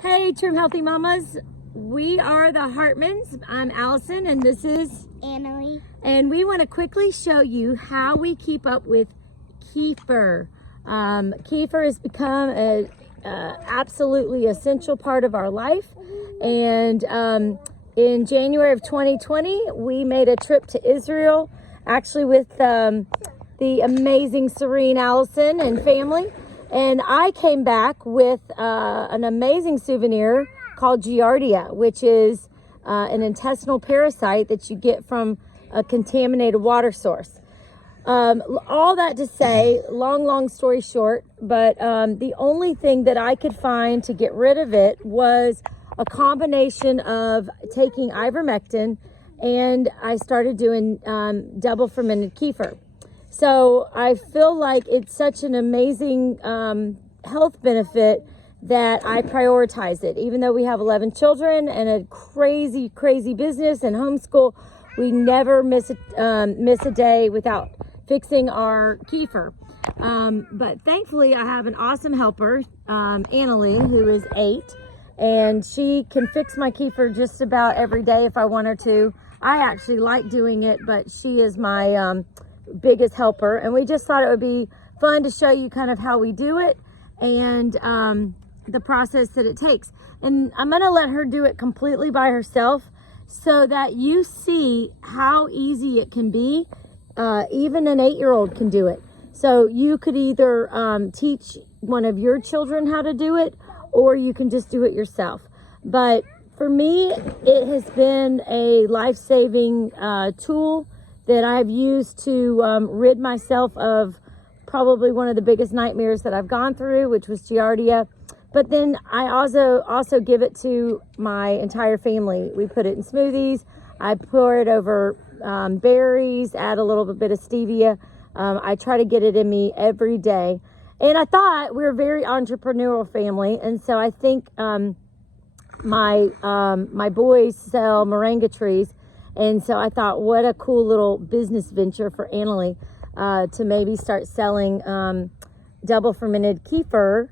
Hey, Trim Healthy Mamas. We are the Hartmans. I'm Allison, and this is Annalee. And we want to quickly show you how we keep up with kefir. Kefir has become a absolutely essential part of our life. And in January of 2020, we made a trip to Israel, actually with the amazing Serene Allison and family. And I came back with an amazing souvenir called Giardia, which is an intestinal parasite that you get from a contaminated water source. All that to say, long story short, but the only thing that I could find to get rid of it was a combination of taking ivermectin, and I started doing double fermented kefir. So I feel like it's such an amazing health benefit that I prioritize it. Even though we have 11 children and a crazy business and homeschool, we never miss a day without fixing our kefir. But thankfully, I have an awesome helper, Annalee, who is 8, and she can fix my kefir just about every day if I want her to. I actually like doing it, but she is my biggest helper, and we just thought it would be fun to show you kind of how we do it and the process that it takes. And I'm going to let her do it completely by herself so that you see how easy it can be. Even an 8-year-old can do it. So you could either teach one of your children how to do it, or you can just do it yourself. But for me, it has been a life-saving tool that I've used to rid myself of probably one of the biggest nightmares that I've gone through, which was Giardia. But then I also give it to my entire family. We put it in smoothies. I pour it over berries, add a little bit of stevia. I try to get it in me every day. And I thought we were a very entrepreneurial family. And so I think my boys sell moringa trees. And so I thought, what a cool little business venture for Annalee to maybe start selling double fermented kefir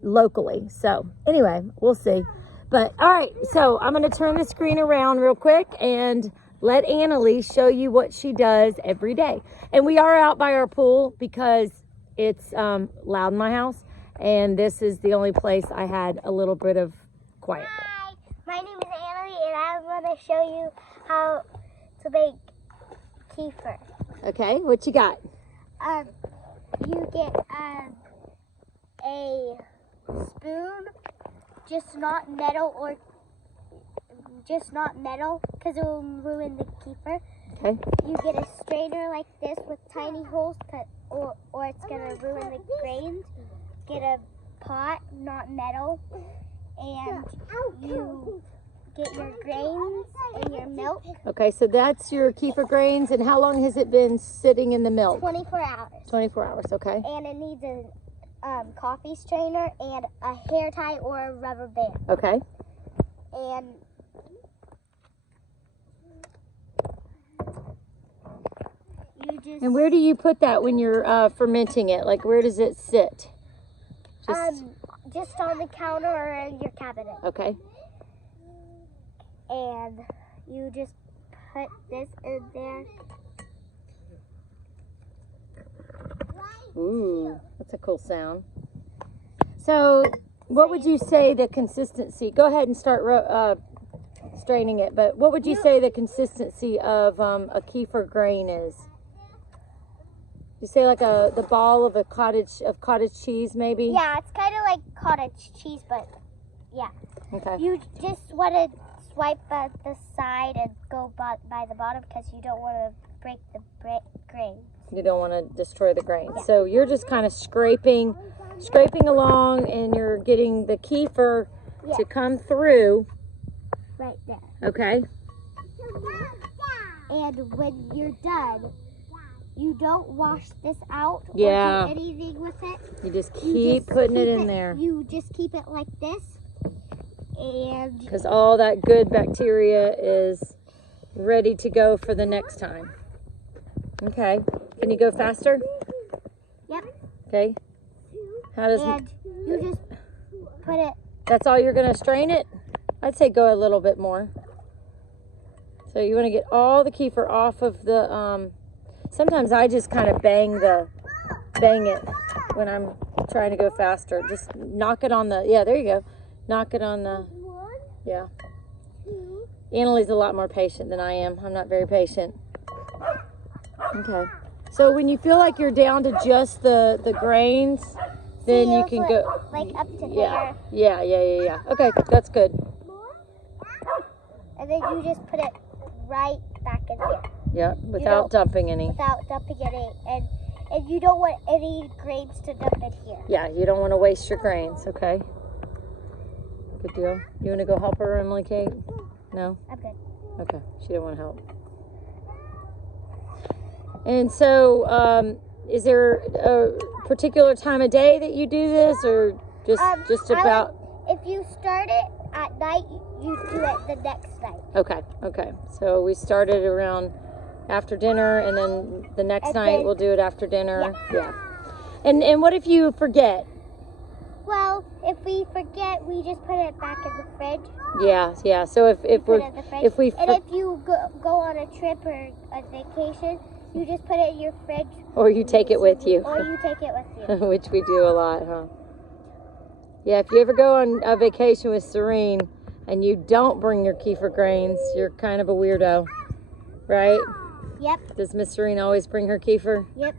locally. So anyway, we'll see. But all right, so I'm going to turn the screen around real quick and let Annalee show you what she does every day. And we are out by our pool because it's loud in my house, and this is the only place I had a little bit of quiet. Hi, my name is Annalee, and I'm going to show you how to make kefir. Okay, what you got? You get a spoon, just not metal, because it will ruin the kefir. Okay. You get a strainer like this with tiny holes, or it's going to ruin the grains. Get a pot, not metal, and you get your grains and your milk. Okay, so that's your kefir grains, and how long has it been sitting in the milk? 24 hours. 24 hours, okay. And it needs a coffee strainer and a hair tie or a rubber band. Okay. And you just... And where do you put that when you're fermenting it? Like, where does it sit? Just on the counter or in your cabinet. Okay. And you just put this in there. Ooh, that's a cool sound. So, what would you say the consistency? Go ahead and start straining it. But what would you say the consistency of a kefir grain is? You say like the ball of cottage cheese, maybe? Yeah, it's kind of like cottage cheese, but yeah. Okay. You just want to swipe at the side and go by the bottom because you don't want to break the grain. You don't want to destroy the grain. Yeah. So you're just kind of scraping along, and you're getting the kefir to come through. Right there. Okay. And when you're done, you don't wash this out or do anything with it. You just keep putting it in there. You just keep it like this. And because all that good bacteria is ready to go for the next time. Okay. Can you go faster? Yep. Okay. How does... And you just put it That's all you're gonna strain it? I'd say go a little bit more. So you want to get all the kefir off of the, sometimes I just kind of bang it when I'm trying to go faster. Just knock it on the, yeah, there you go. Knock it on the, yeah. Annalee's a lot more patient than I am. I'm not very patient. Okay. So when you feel like you're down to just the grains, then you can go. Like up to Yeah. there. Yeah. Okay, that's good. And then you just put it right back in here. Yeah, without dumping any. Without dumping any. And you don't want any grains to dump in here. Yeah, you don't want to waste your grains, okay? Good deal. You want to go help her, Emily Kate? No? I'm good. Okay, she didn't want to help. And so, is there a particular time of day that you do this, or just about? If you start it at night, you do it the next night. Okay. So we started around after dinner, and then the next night we'll do it after dinner. Yeah. And what if you forget? Well, if we forget, we just put it back in the fridge. Yeah. So if you go on a trip or a vacation, you just put it in your fridge. Or you take it with you. Which we do a lot, huh? Yeah, if you ever go on a vacation with Serene and you don't bring your kefir grains, you're kind of a weirdo, right? Yep. Does Miss Serene always bring her kefir? Yep.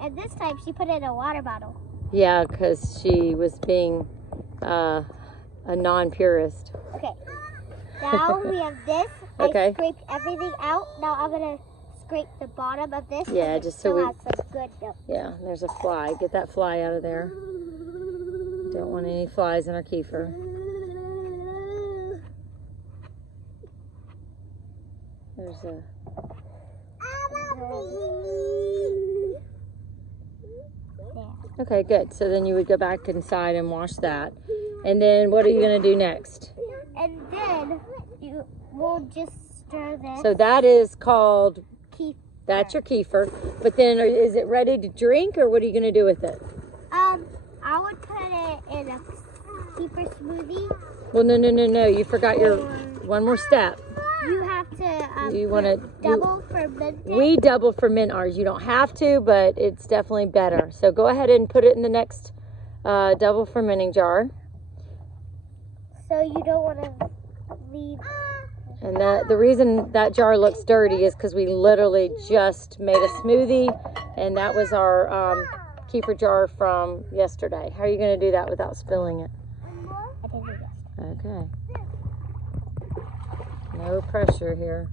And this time she put it in a water bottle. Yeah, because she was being a non-purist. Okay. Now we have this. Okay. I scraped everything out. Now I'm going to scrape the bottom of this. Yeah, just so we... has some good milk. Yeah, there's a fly. Get that fly out of there. Don't want any flies in our kefir. There's a... Okay, good. So then you would go back inside and wash that. And then what are you going to do next? And then we'll just stir this. So that is called... Kefir. That's your kefir. But then is it ready to drink, or what are you going to do with it? I would put it in a kefir smoothie. Well, no. You forgot your one more step. You have to you want to double ferment it. We double ferment ours. You don't have to, but it's definitely better. So go ahead and put it in the next double fermenting jar. So you don't want to leave. And the reason that jar looks dirty is because we literally just made a smoothie, and that was our kefir jar from yesterday. How are you going to do that without spilling it? I can do this. Okay. No pressure here.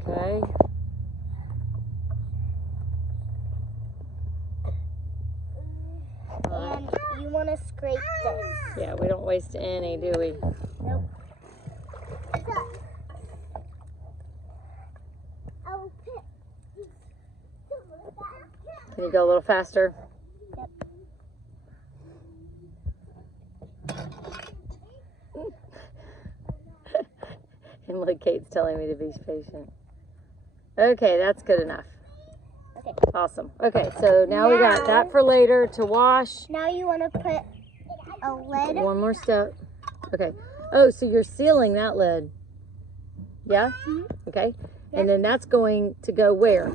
Okay. And you want to scrape this. Yeah, we don't waste any, do we? Nope. Can you go a little faster? Emily Kate's telling me to be patient. Okay, that's good enough. Okay. Awesome. Okay, so now we got that for later to wash. Now you want to put a lid. One more step. Okay. Oh, so you're sealing that lid. Yeah? Mm-hmm. Okay. And then that's going to go where?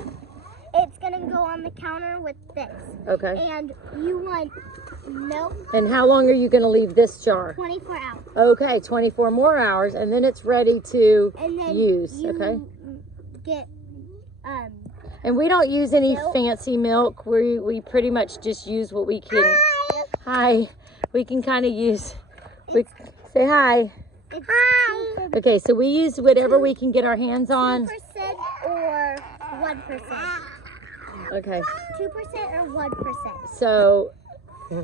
It's going to go on the counter with this. Okay. And you want milk. And how long are you going to leave this jar? 24 hours. Okay, 24 more hours, and then it's ready to and then use. You okay. Get and we don't use any fancy milk. We pretty much just use what we can. Hi. We can kind of use. Say hi. Hi. Okay, so we use whatever we can get our hands on. 2% or 1%. Okay. 2% or 1%. So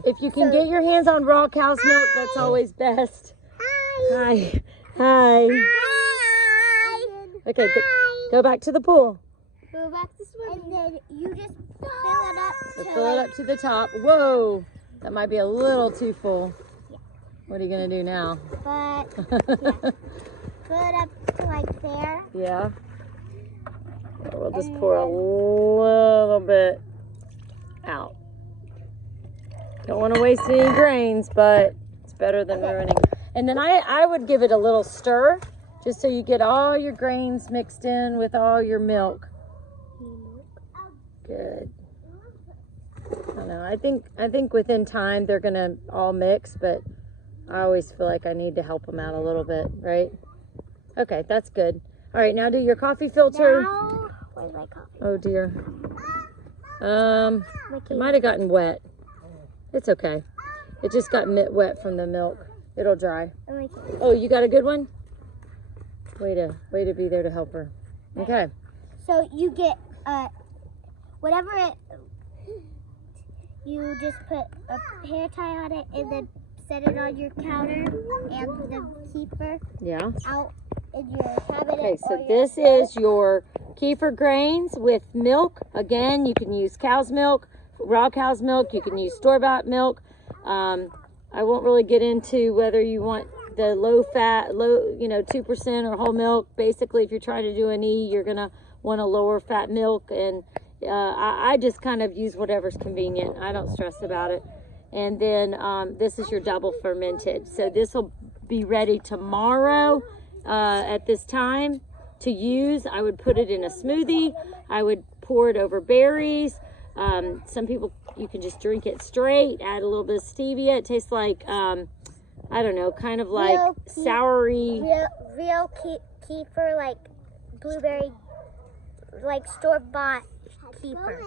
if you can get your hands on raw cow's milk, that's always best. Hi. Hi. Hi. Okay, go back to the pool. Go back to swimming. And then you just fill it up. Fill it up to the top. Whoa, that might be a little too full. Yeah. What are you gonna do now? But yeah. Fill it up to like there. Yeah. We'll just pour a little bit out. Don't want to waste any grains, but it's better than ruining. And then I would give it a little stir, just so you get all your grains mixed in with all your milk. Good. I don't know. I think within time they're gonna all mix, but I always feel like I need to help them out a little bit, right? Okay, that's good. All right, now do your coffee filter. Now, where's my coffee? Oh dear. It might have gotten wet. It's okay. It just got wet from the milk. It'll dry. Oh, you got a good one? Way to be there to help her. Okay. So you get you just put a hair tie on it and then set it on your counter and the kefir out in your cabinet. Okay, so this is your kefir grains with milk. Again, you can use cow's milk, raw cow's milk. You can use store-bought milk. I won't really get into whether you want the low fat, 2% or whole milk. Basically, if you're trying to do an E, you're gonna want a lower fat milk, and I just kind of use whatever's convenient. I don't stress about it. And then this is your double fermented. So this will be ready tomorrow at this time to use. I would put it in a smoothie. I would pour it over berries. Some people, you can just drink it straight, add a little bit of stevia. It tastes like, I don't know, kind of like soury. Real kefir, like blueberry, like store-bought kefir.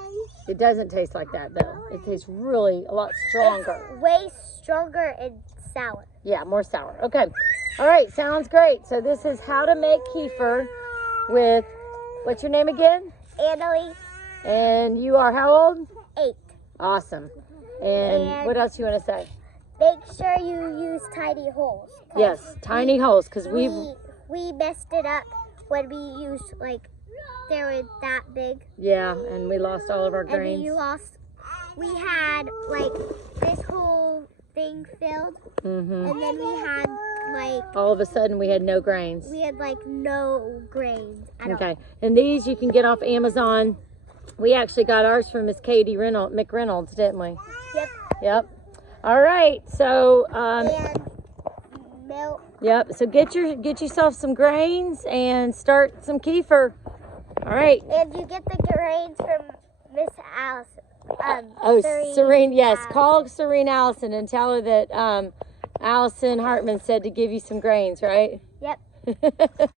It doesn't taste like that though. It tastes really a lot stronger. It's way stronger and sour. Yeah, more sour. Okay. All right, sounds great. So this is how to make kefir with, what's your name again? Annalee. And you are how old? 8. Awesome. And what else you want to say? Make sure you use tiny holes. Yes, tiny holes, because we messed it up when we used, like, they were that big. Yeah, and we lost all of our grains. We had, like, this whole thing filled. And then we had, like, all of a sudden we had no grains. We had, like, no grains at all. Okay, and these you can get off Amazon. We actually got ours from Miss Katie McReynolds, didn't we? Yep. Yep. All right, so and milk. Yep. So get yourself some grains and start some kefir. All right. And you get the grains from Miss Allison. Serene. Yes. Allison. Call Serene Allison and tell her that Allison Hartman said to give you some grains. Right. Yep.